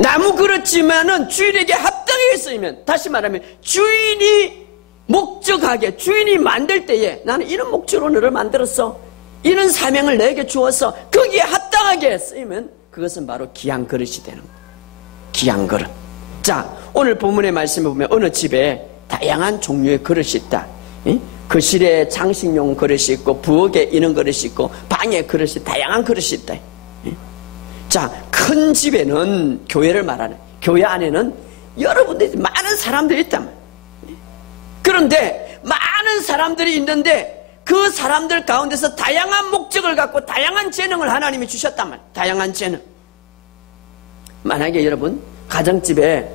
나무 그렇지만은 주인에게 합당하게 쓰이면, 다시 말하면 주인이 목적하게, 주인이 만들 때에 나는 이런 목적으로 너를 만들었어, 이런 사명을 내게 주어서 거기에 합당하게 쓰이면 그것은 바로 귀한 그릇이 되는 거예요. 귀한 그릇. 자, 오늘 본문의 말씀을 보면 어느 집에 다양한 종류의 그릇이 있다. 거실에 장식용 그릇이 있고, 부엌에 이런 그릇이 있고, 방에 그릇이, 다양한 그릇이 있다. 자, 큰 집에는, 교회를 말하는, 교회 안에는 여러분들이 많은 사람들이 있단 말이에요. 그런데 많은 사람들이 있는데 그 사람들 가운데서 다양한 목적을 갖고 다양한 재능을 하나님이 주셨단 말이에요. 다양한 재능. 만약에 여러분 가정집에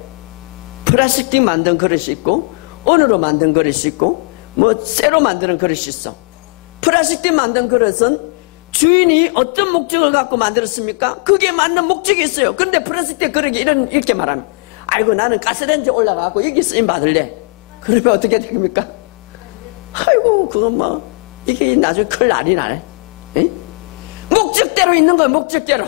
플라스틱 만든 그릇이 있고, 은으로 만든 그릇이 있고, 뭐 쇠로 만드는 그릇이 있어. 플라스틱 만든 그릇은 주인이 어떤 목적을 갖고 만들었습니까? 그게 맞는 목적이 있어요. 그런데 플라스틱 그릇이 이렇게 말하면, 아이고 나는 가스레인지 올라가고 여기 쓰임 받을래. 그러면 어떻게 됩니까? 아이고 그건 뭐 이게 나중에 큰일 날이 나네. 에? 목적대로 있는 거예요. 목적대로.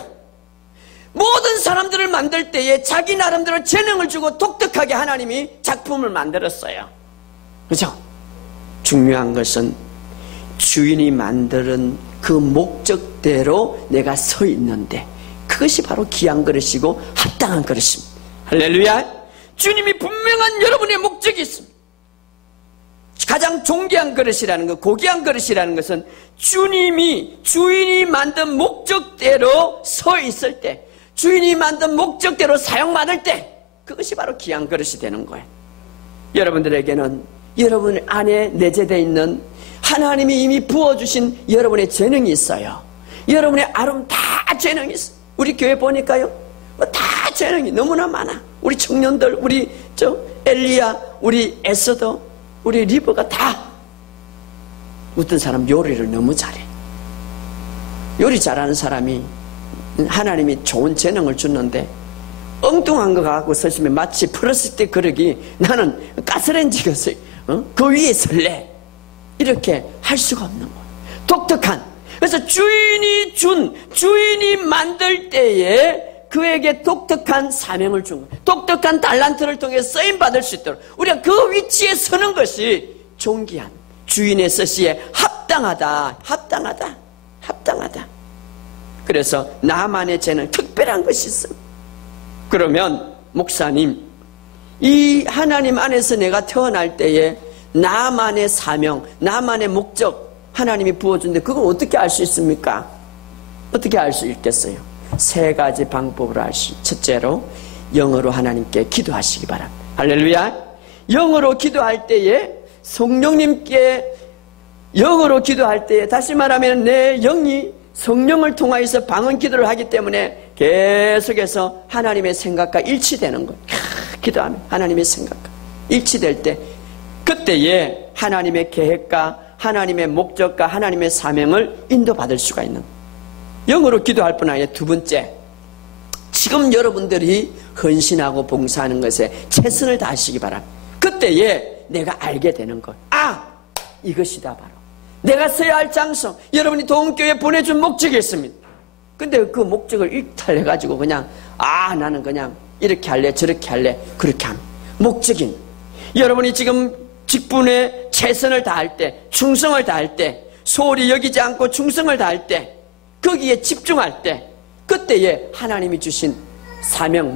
모든 사람들을 만들 때에 자기 나름대로 재능을 주고 독특하게 하나님이 작품을 만들었어요. 그렇죠? 중요한 것은 주인이 만드는 그 목적대로 내가 서 있는데, 그것이 바로 귀한 그릇이고 합당한 그릇입니다. 할렐루야. 주님이 분명한 여러분의 목적이 있습니다. 가장 존귀한 그릇이라는 것, 고귀한 그릇이라는 것은 주인이 만든 목적대로 서 있을 때, 주인이 만든 목적대로 사용받을 때, 그것이 바로 귀한 그릇이 되는 거예요. 여러분들에게는 여러분 안에 내재되어 있는 하나님이 이미 부어주신 여러분의 재능이 있어요. 여러분의 아름 다 재능이 있어요. 우리 교회 보니까요, 다 재능이 너무나 많아. 우리 청년들, 우리 엘리야, 우리 에스더, 우리 리버가 다, 어떤 사람 요리를 너무 잘해. 요리 잘하는 사람이 하나님이 좋은 재능을 줬는데 엉뚱한 거 갖고 서시면 마치 플라스틱 그릇이 나는 가스레인지가 그 위에 설래, 이렇게 할 수가 없는 거예요. 독특한. 그래서 주인이 만들 때에 그에게 독특한 사명을 준 거예요. 독특한 달란트를 통해 쓰임받을 수 있도록 우리가 그 위치에 서는 것이 존귀한, 주인의 뜻에 합당하다. 그래서 나만의 재능, 특별한 것이 있습니다. 그러면 목사님, 이 하나님 안에서 내가 태어날 때에 나만의 사명, 나만의 목적 하나님이 부어준데 그걸 어떻게 알 수 있습니까? 어떻게 알 수 있겠어요? 세 가지 방법으로 알 수. 첫째로 영어로 하나님께 기도하시기 바랍니다. 할렐루야. 영어로 기도할 때에 성령님께, 영어로 기도할 때에, 다시 말하면 내 영이 성령을 통하여서 방언 기도를 하기 때문에 계속해서 하나님의 생각과 일치되는 거예요. 기도하면 하나님의 생각과 일치될 때, 그때에 하나님의 계획과 하나님의 목적과 하나님의 사명을 인도받을 수가 있는 거예요. 영어로 기도할 뿐 아니라 두 번째, 지금 여러분들이 헌신하고 봉사하는 것에 최선을 다하시기 바랍니다. 그때에 내가 알게 되는 것. 이것이다 바로 내가 서야 할 장소. 여러분이 도움교회에 보내준 목적이 있습니다. 근데 그 목적을 일탈해가지고 그냥 나는 그냥 이렇게 할래 저렇게 할래 그렇게 합니다. 목적인, 여러분이 지금 직분에 최선을 다할 때, 충성을 다할 때, 소홀히 여기지 않고 충성을 다할 때, 거기에 집중할 때, 그때에 하나님이 주신 사명,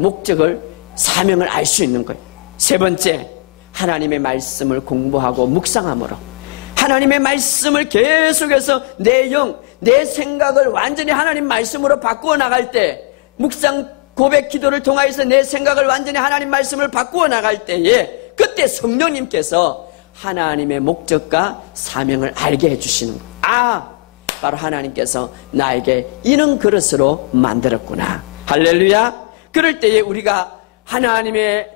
사명을 알 수 있는 거예요. 세 번째, 하나님의 말씀을 공부하고 묵상함으로 하나님의 말씀을 계속해서 내 영, 내 생각을 완전히 하나님 말씀으로 바꾸어 나갈 때, 묵상 고백 기도를 통하여서 내 생각을 완전히 하나님 말씀을 바꾸어 나갈 때에, 그때 성령님께서 하나님의 목적과 사명을 알게 해주시는 거예요. 바로 하나님께서 나에게 이런 그릇으로 만들었구나. 할렐루야. 그럴 때에 우리가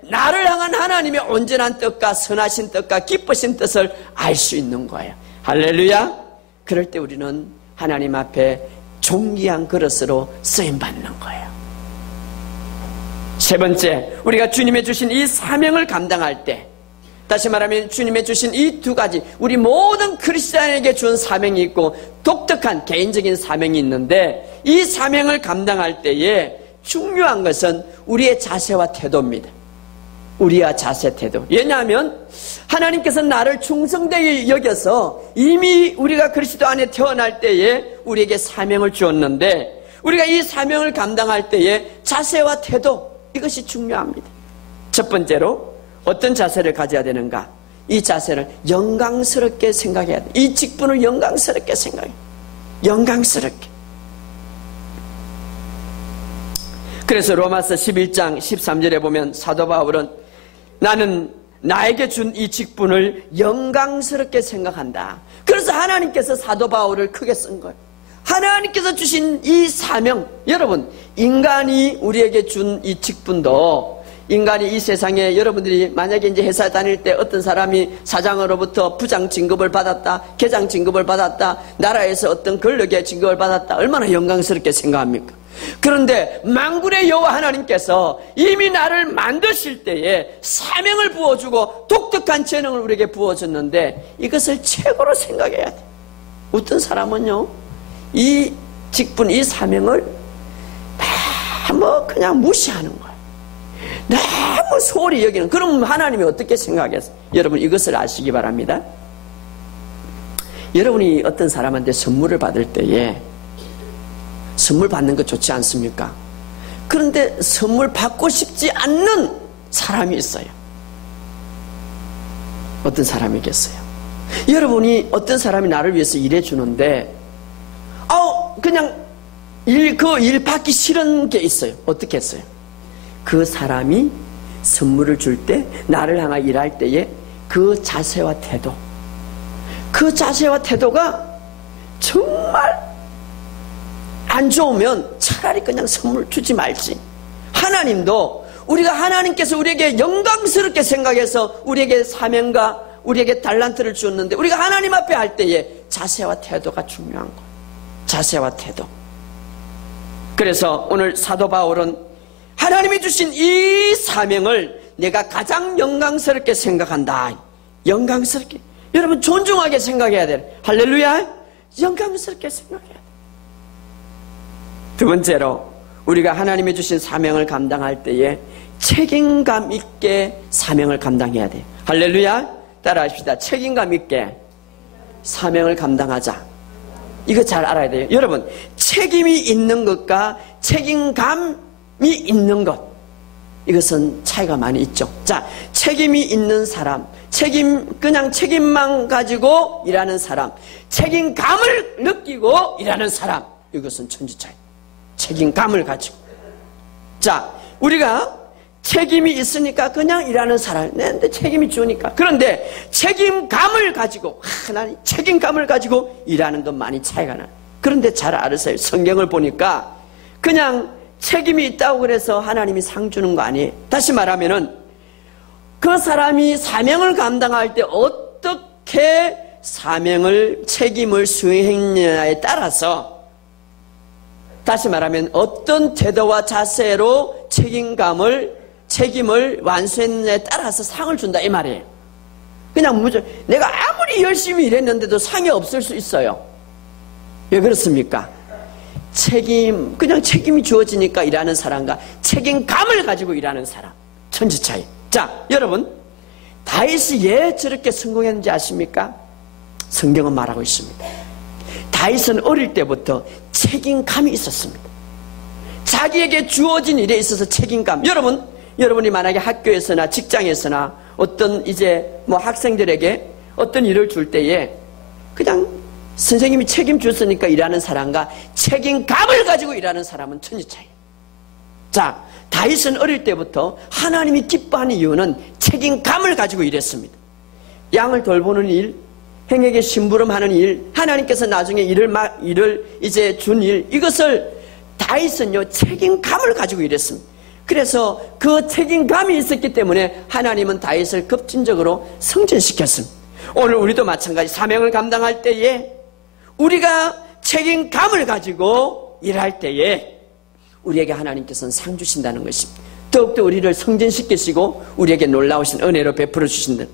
나를 향한 하나님의 온전한 뜻과 선하신 뜻과 기쁘신 뜻을 알 수 있는 거예요. 할렐루야. 그럴 때 우리는 하나님 앞에 존귀한 그릇으로 쓰임받는 거예요. 세 번째, 우리가 주님의 주신 이 사명을 감당할 때, 다시 말하면 주님의 주신 이 두 가지, 우리 모든 크리스찬에게 준 사명이 있고 독특한 개인적인 사명이 있는데, 이 사명을 감당할 때에 중요한 것은 우리의 자세와 태도입니다. 우리의 자세, 태도. 왜냐하면 하나님께서 나를 충성되게 여겨서 이미 우리가 그리스도 안에 태어날 때에 우리에게 사명을 주었는데, 우리가 이 사명을 감당할 때에 자세와 태도, 이것이 중요합니다. 첫 번째로 어떤 자세를 가져야 되는가? 이 자세를 영광스럽게 생각해야 돼. 이 직분을 영광스럽게 생각해. 영광스럽게. 그래서 로마서 11장 13절에 보면 사도 바울은 나는 나에게 준 이 직분을 영광스럽게 생각한다. 그래서 하나님께서 사도 바울을 크게 쓴 거예요. 하나님께서 주신 이 사명, 여러분, 인간이 우리에게 준 이 직분도, 인간이 이 세상에 여러분들이 만약에 이제 회사 다닐 때 어떤 사람이 사장으로부터 부장 진급을 받았다, 계장 진급을 받았다, 나라에서 어떤 권력의 진급을 받았다, 얼마나 영광스럽게 생각합니까? 그런데 만군의 여호와 하나님께서 이미 나를 만드실 때에 사명을 부어주고 독특한 재능을 우리에게 부어줬는데 이것을 최고로 생각해야 돼. 어떤 사람은요, 이 직분, 이 사명을 너무 그냥 무시하는 거예요. 너무 소홀히 여기는. 그럼 하나님이 어떻게 생각했어요? 여러분, 이것을 아시기 바랍니다. 여러분이 어떤 사람한테 선물을 받을 때에 선물 받는 거 좋지 않습니까? 그런데 선물 받고 싶지 않는 사람이 있어요. 어떤 사람이겠어요? 여러분이 어떤 사람이 나를 위해서 일해 주는데 그냥 그 일 받기 싫은 게 있어요. 어떻게 했어요? 그 사람이 선물을 줄 때, 나를 향해 일할 때에 그 자세와 태도, 그 자세와 태도가 정말 안 좋으면 차라리 그냥 선물 주지 말지. 하나님도 우리가 하나님께서 우리에게 영광스럽게 생각해서 우리에게 사명과 우리에게 달란트를 주었는데 우리가 하나님 앞에 할 때에 자세와 태도가 중요한 거예요. 자세와 태도. 그래서 오늘 사도 바울은 하나님이 주신 이 사명을 내가 가장 영광스럽게 생각한다. 영광스럽게. 여러분, 존중하게 생각해야 돼요. 할렐루야. 영광스럽게 생각해야 돼요. 두 번째로 우리가 하나님이 주신 사명을 감당할 때에 책임감 있게 사명을 감당해야 돼요. 할렐루야. 따라합시다. 책임감 있게 사명을 감당하자. 이거 잘 알아야 돼요. 여러분, 책임이 있는 것과 책임감이 있는 것, 이것은 차이가 많이 있죠. 자, 책임이 있는 사람, 그냥 책임만 가지고 일하는 사람, 책임감을 느끼고 일하는 사람, 이것은 천지 차이. 책임감을 가지고. 자, 우리가 책임이 있으니까 그냥 일하는 사람, 내한테 책임이 주니까. 그런데 책임감을 가지고, 나는 책임감을 가지고 일하는 건 많이 차이가 나요. 그런데 잘 알으세요. 성경을 보니까 그냥 책임이 있다고 그래서 하나님이 상 주는 거 아니에요. 다시 말하면은 그 사람이 사명을 감당할 때 어떻게 책임을 수행했느냐에 따라서, 다시 말하면 어떤 태도와 자세로 책임을 완수했느냐에 따라서 상을 준다, 이 말이에요. 그냥 내가 아무리 열심히 일했는데도 상이 없을 수 있어요. 왜 그렇습니까? 그냥 책임이 주어지니까 일하는 사람과 책임감을 가지고 일하는 사람, 천지 차이. 자, 여러분, 다윗이 왜 저렇게 성공했는지 아십니까? 성경은 말하고 있습니다. 다윗은 어릴 때부터 책임감이 있었습니다. 자기에게 주어진 일에 있어서 책임감. 여러분이 만약에 학교에서나 직장에서나 어떤 학생들에게 어떤 일을 줄 때에 그냥 선생님이 책임 줬으니까 일하는 사람과 책임감을 가지고 일하는 사람은 천지 차이. 자, 다윗은 어릴 때부터 하나님이 기뻐하는 이유는 책임감을 가지고 일했습니다. 양을 돌보는 일, 행에게 심부름하는 일, 하나님께서 나중에 일을 이제 준 일, 이것을 다윗은요 책임감을 가지고 일했습니다. 그래서 그 책임감이 있었기 때문에 하나님은 다윗을 급진적으로 성전시켰습니다. 오늘 우리도 마찬가지 사명을 감당할 때에 우리가 책임감을 가지고 일할 때에 우리에게 하나님께서는 상 주신다는 것입니다. 더욱더 우리를 성전시키시고 우리에게 놀라우신 은혜로 베풀어 주신다.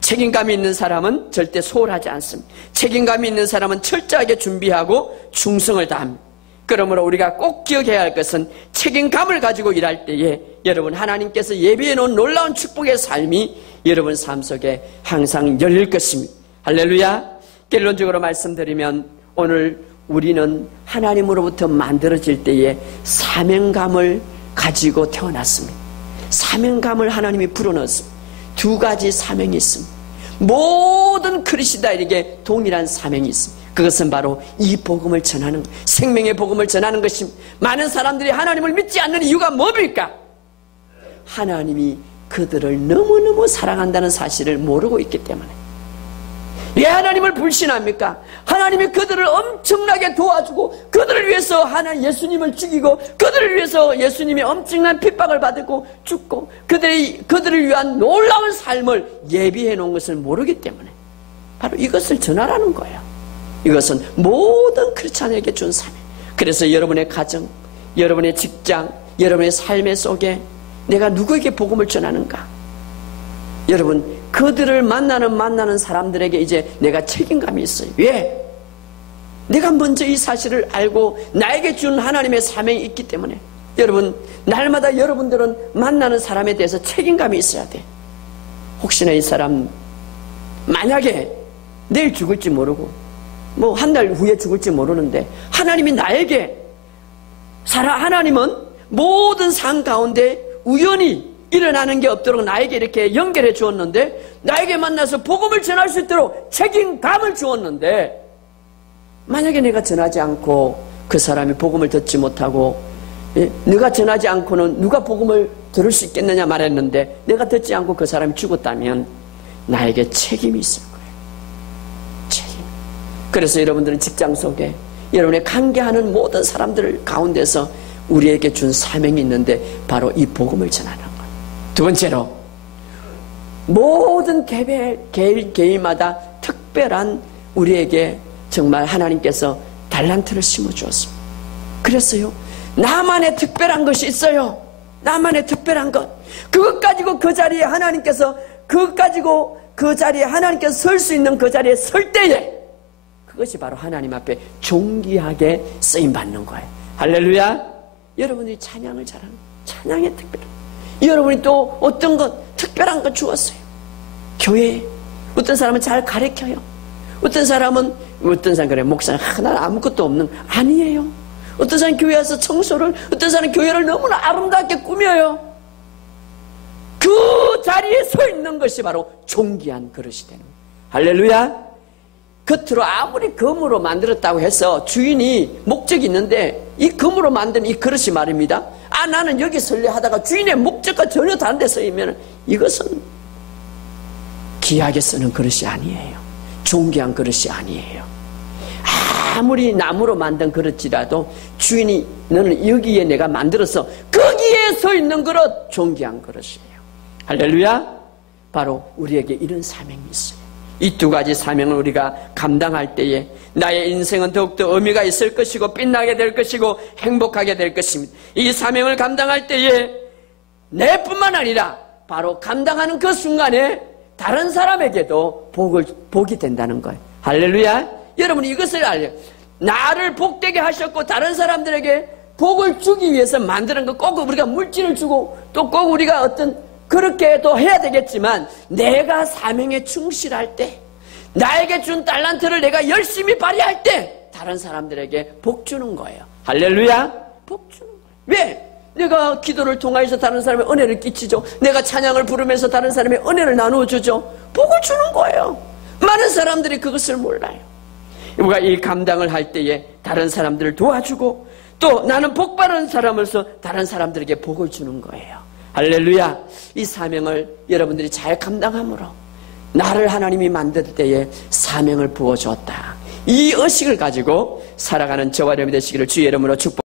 책임감이 있는 사람은 절대 소홀하지 않습니다. 책임감이 있는 사람은 철저하게 준비하고 충성을 다합니다. 그러므로 우리가 꼭 기억해야 할 것은 책임감을 가지고 일할 때에 여러분 하나님께서 예비해 놓은 놀라운 축복의 삶이 여러분 삶 속에 항상 열릴 것입니다. 할렐루야. 결론적으로 말씀드리면 오늘 우리는 하나님으로부터 만들어질 때에 사명감을 가지고 태어났습니다. 사명감을 하나님이 불어넣었습니다. 두 가지 사명이 있습니다. 모든 그리스도인에게 동일한 사명이 있습니다. 그것은 바로 이 복음을 전하는, 생명의 복음을 전하는 것입니다. 많은 사람들이 하나님을 믿지 않는 이유가 뭡니까? 하나님이 그들을 너무너무 사랑한다는 사실을 모르고 있기 때문에. 왜 하나님을 불신합니까? 하나님이 그들을 엄청나게 도와주고 그들을 위해서 예수님을 죽이고 그들을 위해서 예수님이 엄청난 핍박을 받고 죽고 그들을 위한 놀라운 삶을 예비해 놓은 것을 모르기 때문에 바로 이것을 전하라는 거예요. 이것은 모든 크리스찬에게 준 사명. 그래서 여러분의 가정, 여러분의 직장, 여러분의 삶의 속에 내가 누구에게 복음을 전하는가? 여러분 그들을 만나는 사람들에게 이제 내가 책임감이 있어요. 왜? 내가 먼저 이 사실을 알고 나에게 준 하나님의 사명이 있기 때문에. 여러분 날마다 여러분들은 만나는 사람에 대해서 책임감이 있어야 돼. 혹시나 이 사람 만약에 내일 죽을지 모르고 뭐 한 달 후에 죽을지 모르는데 하나님이 나에게 하나님은 모든 상 가운데 우연히 일어나는 게 없도록 나에게 이렇게 연결해 주었는데 나에게 만나서 복음을 전할 수 있도록 책임감을 주었는데 만약에 내가 전하지 않고 그 사람이 복음을 듣지 못하고 내가 전하지 않고는 누가 복음을 들을 수 있겠느냐 말했는데 내가 듣지 않고 그 사람이 죽었다면 나에게 책임이 있을 거예요. 책임. 그래서 여러분들은 직장 속에 여러분의 관계하는 모든 사람들 가운데서 우리에게 준 사명이 있는데 바로 이 복음을 전하는 거예요. 두 번째로 모든 개인마다 특별한 우리에게 정말 하나님께서 달란트를 심어주었습니다. 그랬어요. 나만의 특별한 것이 있어요. 나만의 특별한 것. 그것 가지고 그 자리에 하나님께서 설 수 있는 그 자리에 설 때에 그것이 바로 하나님 앞에 존귀하게 쓰임받는 거예요. 할렐루야. 여러분이 찬양을 잘하는 찬양의 특별한 여러분이 또 어떤 것 특별한 것 주었어요. 교회 어떤 사람은 잘 가르쳐요. 어떤 사람은 그래 목사님 하나 아무것도 없는 아니에요. 어떤 사람은 교회 와서 청소를 어떤 사람은 교회를 너무나 아름답게 꾸며요. 그 자리에 서 있는 것이 바로 존귀한 그릇이 되는 거예요. 할렐루야. 겉으로 아무리 금으로 만들었다고 해서 주인이 목적이 있는데 이 금으로 만든 이 그릇이 말입니다. 나는 여기 설레 하다가 주인의 목적과 전혀 다른 데 서이면 이것은 귀하게 쓰는 그릇이 아니에요. 존귀한 그릇이 아니에요. 아무리 나무로 만든 그릇이라도 주인이 너는 여기에 내가 만들어서 거기에 서 있는 그릇 존귀한 그릇이에요. 할렐루야. 바로 우리에게 이런 사명이 있어요. 이 두 가지 사명을 우리가 감당할 때에 나의 인생은 더욱더 의미가 있을 것이고 빛나게 될 것이고 행복하게 될 것입니다. 이 사명을 감당할 때에 내뿐만 아니라 바로 감당하는 그 순간에 다른 사람에게도 복이 된다는 거예요. 할렐루야. 여러분이 이것을 알려요. 나를 복되게 하셨고 다른 사람들에게 복을 주기 위해서 만드는 거 꼭 우리가 물질을 주고 또 꼭 우리가 그렇게도 해야 되겠지만 내가 사명에 충실할 때 나에게 준 달란트를 내가 열심히 발휘할 때 다른 사람들에게 복 주는 거예요. 할렐루야. 복 주는 거예요. 왜? 내가 기도를 통하여서 다른 사람의 은혜를 끼치죠. 내가 찬양을 부르면서 다른 사람의 은혜를 나누어 주죠. 복을 주는 거예요. 많은 사람들이 그것을 몰라요. 우리가 이 감당을 할 때에 다른 사람들을 도와주고 또 나는 복 받는 사람으로서 다른 사람들에게 복을 주는 거예요. 할렐루야. 이 사명을 여러분들이 잘 감당함으로 나를 하나님이 만들 때에 사명을 부어주었다. 이 의식을 가지고 살아가는 저와 여러분이 되시기를 주의 이름으로 축복합니다.